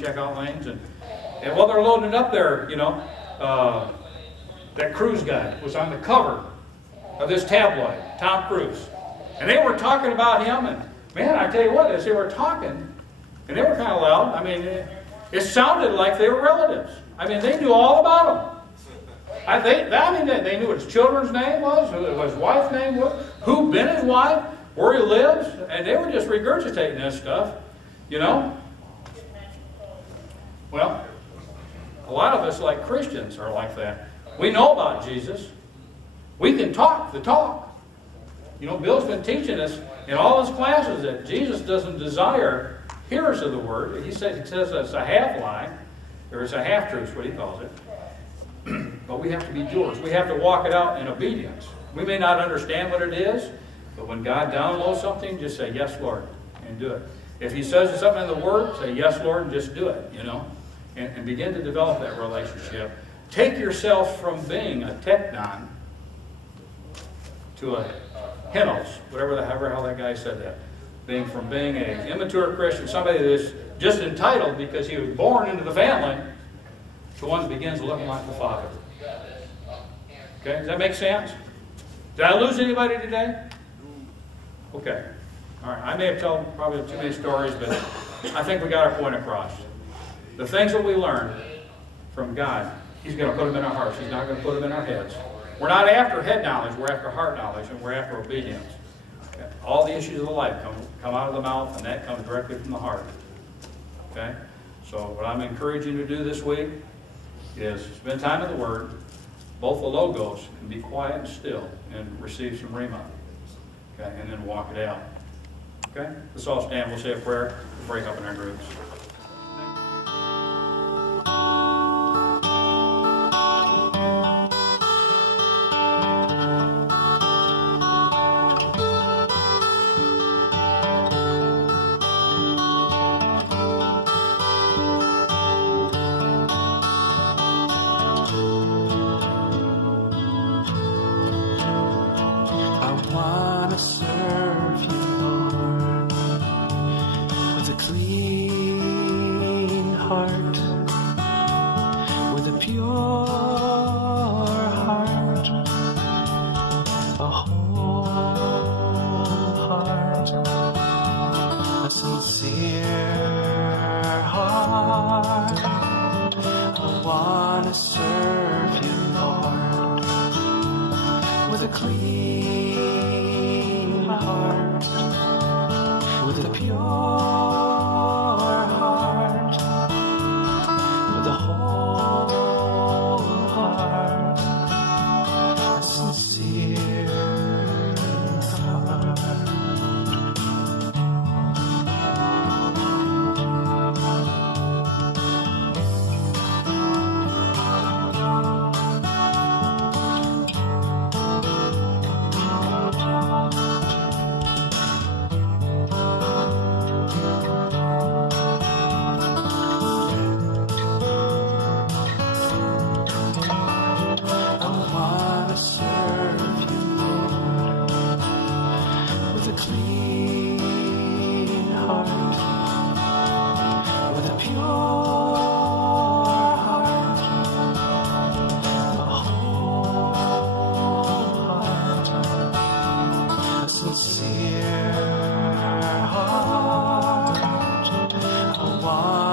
checkout lanes, and while they're loading it up there, you know, that Cruise guy was on the cover of this tabloid, Tom Cruise, and they were talking about him, and man, I tell you what, as they were talking, and they were kind of loud. I mean, it sounded like they were relatives. I mean, they knew all about him. They knew what his children's name was, who his wife's name was, who been his wife, where he lives, and they were just regurgitating this stuff, you know. Well, a lot of us, like Christians, are like that. We know about Jesus. We can talk the talk. You know, Bill's been teaching us in all his classes that Jesus doesn't desire hearers of the word. He says it's a half lie, or it's a half truth, what he calls it. But we have to be doers. We have to walk it out in obedience. We may not understand what it is, but when God downloads something, just say, yes, Lord, and do it. If he says something in the Word, say, yes, Lord, and just do it, you know, and begin to develop that relationship. Take yourself from being a teknon to a henos, whatever the hell that guy said that. From being an immature Christian, somebody that's just entitled because he was born into the family, to one that begins looking like the Father. Okay, does that make sense? Did I lose anybody today? Okay. All right, I may have told probably too many stories, but I think we got our point across. The things that we learn from God, He's going to put them in our hearts. He's not going to put them in our heads. We're not after head knowledge, we're after heart knowledge, and we're after obedience. Okay? All the issues of the life come out of the mouth, and that comes directly from the heart. Okay? So what I'm encouraging you to do this week is spend time in the Word, both the logos, and be quiet and still, and receive some rhema. Okay? And then walk it out. Okay? Let's all stand. We'll say a prayer. We'll break up in our groups.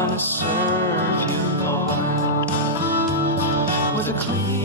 Serve you, Lord, with a clean